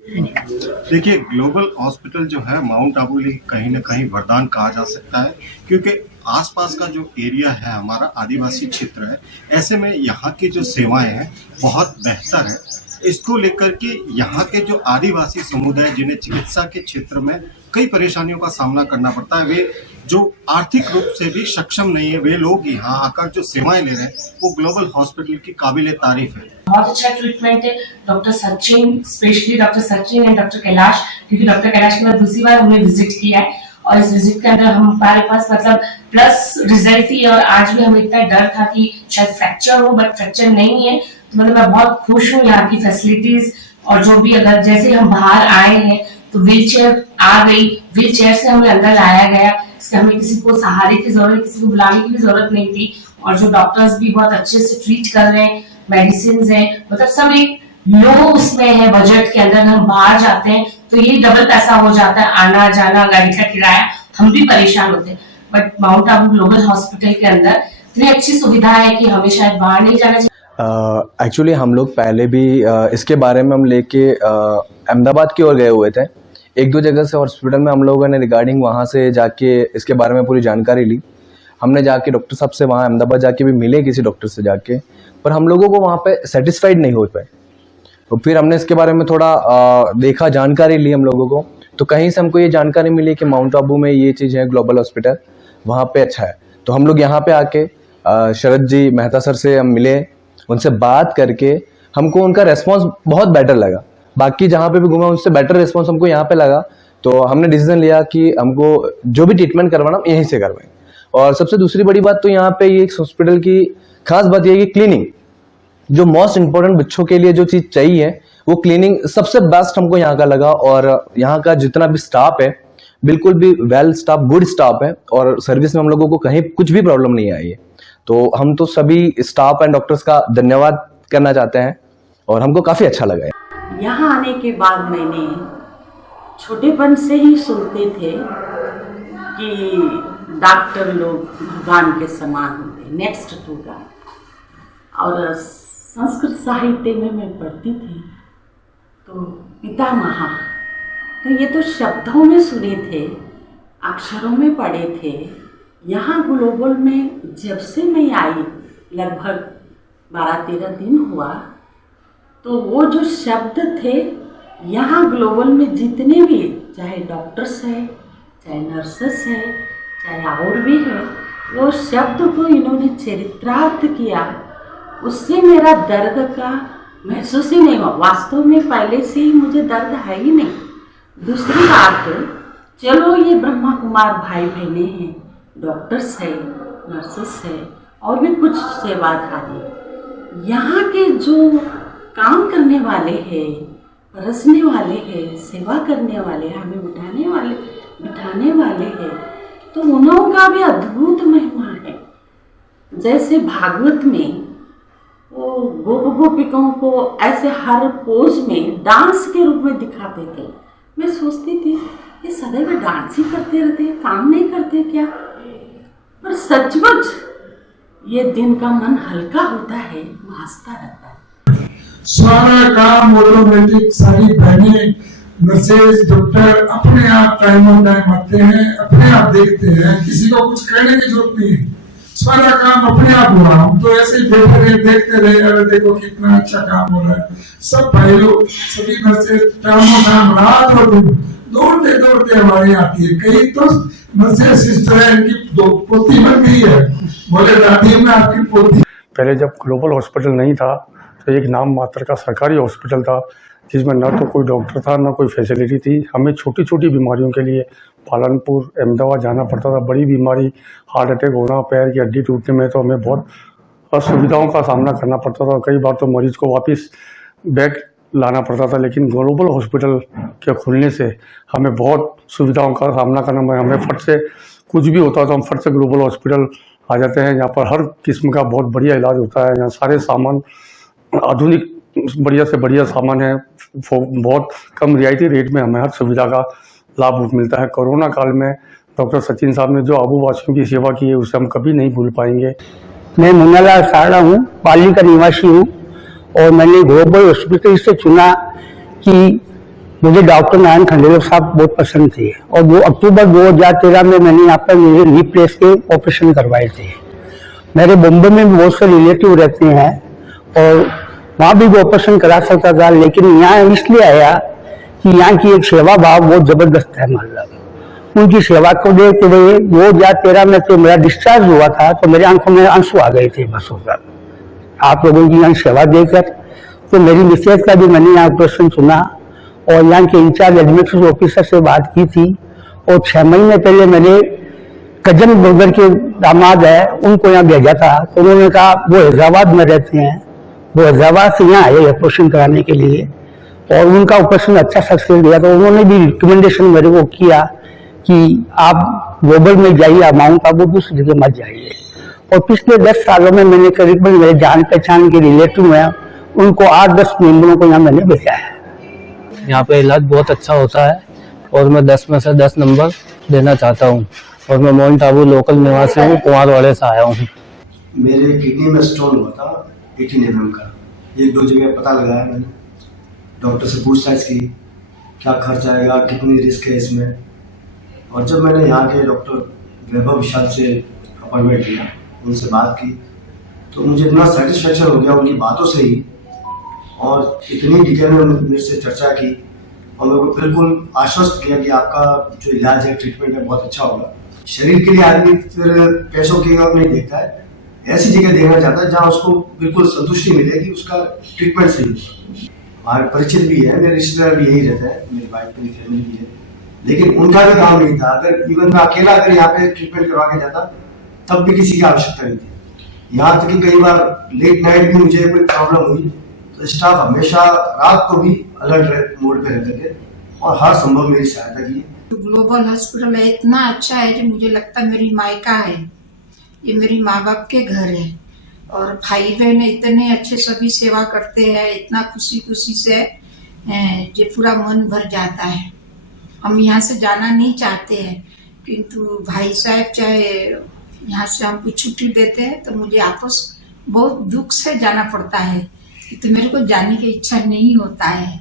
देखिए, global hospital जो है माउंट आबू लिए कहीं न कहीं वरदान कहा जा सकता है, क्योंकि आसपास का जो एरिया है हमारा आदिवासी क्षेत्र है, ऐसे में यहाँ की जो सेवाएं हैं बहुत बेहतर है। इसको लेकर के यहाँ के जो आदिवासी समुदाय जिन्हें चिकित्सा के क्षेत्र में कई परेशानियों का सामना करना पड़ता है, वे जो आर्थिक रूप से भी सक्षम नहीं है, वे लोग यहाँ आकर जो सेवाएं ले रहे हैं वो ग्लोबल हॉस्पिटल की काबिले तारीफ है। बहुत अच्छा ट्रीटमेंट है। Doctor Sachin, specially doctor Sachin and doctor Kailash, क्योंकि डॉक्टर कैलाश के बाद दूसरी बार हमने विजिट किया है और इस विजिट के अंदर हमारे पास मतलब प्लस रिजल्ट थी। और आज भी हमें इतना डर था कि शायद फ्रैक्चर हो, बट फ्रैक्चर नहीं है। तो मतलब मैं बहुत खुश हूँ यहाँ की फैसिलिटीज। और जो भी अगर जैसे हम बाहर आए हैं तो व्हील चेयर आ गई, व्हील चेयर से हमें अंदर लाया गया। इसके हमें किसी को सहारे की जरूरत, किसी को बुलाने की भी जरूरत नहीं थी। और जो डॉक्टर्स भी बहुत अच्छे से ट्रीट कर रहे हैं, मेडिसिन है, मतलब सब एक लो उसमें है बजट के अंदर। हम बाहर जाते हैं तो ये डबल पैसा हो जाता है, आना जाना, गाड़ी का किराया, हम भी परेशान होते हैं। But mount Abu global hospital के अंदर इतनी अच्छी सुविधा है कि हमें शायद बाहर नहीं जाना चाहिए। एक्चुअली हम लोग पहले भी इसके बारे में हम लेके अहमदाबाद की ओर गए हुए थे। एक दो जगह से हॉस्पिटल में हम लोगों ने रिगार्डिंग वहाँ से जाके इसके बारे में पूरी जानकारी ली। हमने जाके डॉक्टर साहब से वहाँ अहमदाबाद जाके भी मिले किसी डॉक्टर से जाके, पर हम लोगों को वहाँ पे सेटिस्फाइड नहीं हो पाए। तो फिर हमने इसके बारे में थोड़ा देखा, जानकारी ली हम लोगों को। तो कहीं से हमको ये जानकारी मिली कि माउंट आबू में ये चीज़ है ग्लोबल हॉस्पिटल, वहाँ पे अच्छा है। तो हम लोग यहाँ पे आके शरद जी मेहता सर से हम मिले, उनसे बात करके हमको उनका रेस्पॉन्स बहुत बेटर लगा। बाकी जहाँ पे भी घूमा उससे बेटर रेस्पॉन्स हमको यहाँ पे लगा। तो हमने डिसीजन लिया कि हमको जो भी ट्रीटमेंट करवाना हम यहीं से करवाएं। और सबसे दूसरी बड़ी बात तो यहाँ पे ये हॉस्पिटल की खास बात ये है कि क्लीनिंग, जो मोस्ट इम्पोर्टेंट बच्चों के लिए जो चीज़ चाहिए वो क्लीनिंग सबसे बेस्ट हमको यहाँ का लगा। और यहाँ का जितना भी स्टाफ है बिल्कुल भी वेल स्टाफ, गुड स्टाफ है और सर्विस में हम लोगों को कहीं कुछ भी प्रॉब्लम नहीं आई है। तो हम तो सभी स्टाफ एंड डॉक्टर्स का धन्यवाद करना चाहते हैं और हमको काफ़ी अच्छा लगा है। यहाँ आने के बाद मैंने छोटेपन से ही सुनते थे कि डॉक्टर लोग भगवान के समान होते, नेक्स्ट टू गॉड। और संस्कृत साहित्य में मैं पढ़ती थी तो पितामह, तो ये तो शब्दों में सुने थे, अक्षरों में पढ़े थे। यहाँ ग्लोबल में जब से मैं आई, लगभग 12-13 दिन हुआ, तो वो जो शब्द थे यहाँ ग्लोबल में जितने भी, चाहे डॉक्टर्स है, चाहे नर्सेस है, चाहे और भी है, वो शब्द को इन्होंने चरित्रार्थ किया। उससे मेरा दर्द का महसूस ही नहीं हुआ। वास्तव में पहले से ही मुझे दर्द है ही नहीं। दूसरी बात, चलो ये ब्रह्मा कुमार भाई बहने हैं, डॉक्टर्स है, नर्सेस है और भी कुछ सेवाधारी, यहाँ के जो काम करने वाले हैं, परसने वाले हैं, सेवा करने वाले, हमें बिठाने वाले हैं, तो उन्हों का भी अद्भुत महिमा है। जैसे भागवत में वो गोप गोपिकाओं को ऐसे हर पोज में डांस के रूप में दिखाते थे। मैं सोचती थी ये सदैव डांस ही करते रहते हैं, काम नहीं करते क्या? पर सचमुच ये दिन का मन हल्का होता है, हंसता रहता है। सारा काम ऑटोमेटिक, सारी बहनें, नर्सेज, डॉक्टर अपने आप टाइम आते हैं, अपने आप देखते हैं, किसी को कुछ कहने की जरूरत नहीं है। सारा काम अपने आप हो रहा। हम तो ऐसे ही बैठे रहे, देखते रहे, अरे देखो कितना अच्छा काम हो रहा है। सब भाई लोग, सभी नर्सेज शाम रात और दिन दौड़ते दौड़ते हमारे यहाँ आती है। कई तो नर्सेज सिस्टर है, इनकी पोती बन गई है, बोले दादी में आपकी पोती। पहले जब ग्लोबल हॉस्पिटल नहीं था तो एक नाम मात्र का सरकारी हॉस्पिटल था, जिसमें ना तो कोई डॉक्टर था, ना कोई फैसिलिटी थी। हमें छोटी छोटी बीमारियों के लिए पालनपुर, अहमदाबाद जाना पड़ता था। बड़ी बीमारी, हार्ट अटैक होना, पैर की हड्डी टूटने में तो हमें बहुत असुविधाओं का सामना करना पड़ता था। कई बार तो मरीज को वापस बैक लाना पड़ता था। लेकिन ग्लोबल हॉस्पिटल के खुलने से हमें बहुत सुविधाओं का सामना करना पड़ा। हमें फट से कुछ भी होता तो हम फट से ग्लोबल हॉस्पिटल आ जाते हैं। यहाँ पर हर किस्म का बहुत बढ़िया इलाज होता है। यहाँ सारे सामान आधुनिक बढ़िया से बढ़िया सामान है। बहुत कम रियायती रेट में हमें हर सुविधा का लाभ मिलता है। कोरोना काल में डॉक्टर सचिन साहब ने जो आबू वासियों की सेवा की है उसे हम कभी नहीं भूल पाएंगे। मैं मुन्नालाल साड़ा हूँ, पाली का निवासी हूँ और मैंने ग्लोबल हॉस्पिटल से चुना कि मुझे डॉक्टर नारायण खंडेलवाल साहब बहुत पसंद थे और वो अक्टूबर 2013 में मैंने यहाँ पर मेरे नी प्लेस के ऑपरेशन करवाए थे। मेरे बॉम्बे में भी बहुत से रिलेटिव रहते हैं और वहाँ भी वो ऑपरेशन करा सकता था, लेकिन यहाँ इसलिए आया कि यहाँ की एक सेवा भाव बहुत जबरदस्त है। मतलब उनकी सेवा को देखते हुए 2013 में तो मेरा डिस्चार्ज हुआ था तो मेरे आंखों में आंसू आ गए थे बस होकर आप लोगों की यहाँ सेवा देखकर। तो मेरी मिसेज का भी मैंने यहाँ ऑपरेशन सुना और यहाँ के इंचार्ज एडमिनिस्ट्रेटिव ऑफिसर से बात की थी और 6 महीने पहले मैंने कजन ब्रदर के दामाद है उनको यहाँ भेजा था तो उन्होंने कहा वो हैदराबाद में रहते हैं, वो हैदराबाद से यहाँ आए ऑपरेशन कराने के लिए और उनका ऑपरेशन अच्छा सक्सेस गया। तो उन्होंने भी रिकमेंडेशन मेरे को किया कि आप ग्लोबल में जाइए, माउंट आबू दूसरी जगह मत जाइए। और पिछले 10 सालों में मैंने करीबन मेरे जान पहचान के रिलेटिव हैं उनको 8-10 मेंबरों को यहाँ मैंने भेजा है। यहाँ पे इलाज बहुत अच्छा होता है और मैं 10 में से 10 नंबर देना चाहता हूँ और मैं माउंट आबू लोकल निवासी हूँ, कुमारवाड़े से आया हूँ। मेरे किडनी में स्टोन हुआ था 18 mm का। 1-2 जगह पता लगाया मैंने, डॉक्टर से पूछताछ की क्या खर्च आएगा, कितनी रिस्क है इसमें। और जब मैंने यहाँ के डॉक्टर वैभव विशाल से अपॉइंटमेंट लिया, उनसे बात की तो मुझे इतना सेटिस्फेक्शन हो गया उनकी बातों से ही और इतनी डिटेल में मेरे से चर्चा की और मेरे को बिल्कुल आश्वस्त किया कि आपका जो इलाज है, ट्रीटमेंट है, बहुत अच्छा होगा। शरीर के लिए आदमी फिर पैसों की ओर नहीं देखता है, ऐसी जगह देखना चाहता है जहाँ उसको बिल्कुल संतुष्टि मिले कि उसका ट्रीटमेंट सही होगा। हमारे परिचित भी है, मेरे रिश्तेदार भी यही रहते हैं, मेरी वाइफ मेरी फैमिली भी है, लेकिन उनका भी काम नहीं था। अगर इवन मैं अकेला अगर यहाँ पे ट्रीटमेंट करवा के जाता तब भी किसी की आवश्यकता नहीं थी। यहाँ तक कि कई बार लेट नाइट भी मुझे कोई प्रॉब्लम हुई तो स्टाफ हमेशा रात को भी अलर्ट मोड पे रहते थे और हर संभव मेरी सहायता की। ग्लोबल हॉस्पिटल है, इतना अच्छा है कि मुझे लगता है मेरी मायका है, ये मेरी माँ बाप के घर है और भाई बहन इतने अच्छे सभी सेवा करते हैं, इतना खुशी खुशी से जो पूरा मन भर जाता है। हम यहाँ से जाना नहीं चाहते हैं किंतु भाई साहब चाहे यहाँ से हमको छुट्टी देते हैं तो मुझे आपस बहुत दुख से जाना पड़ता है, तो मेरे को जाने की इच्छा नहीं होता है।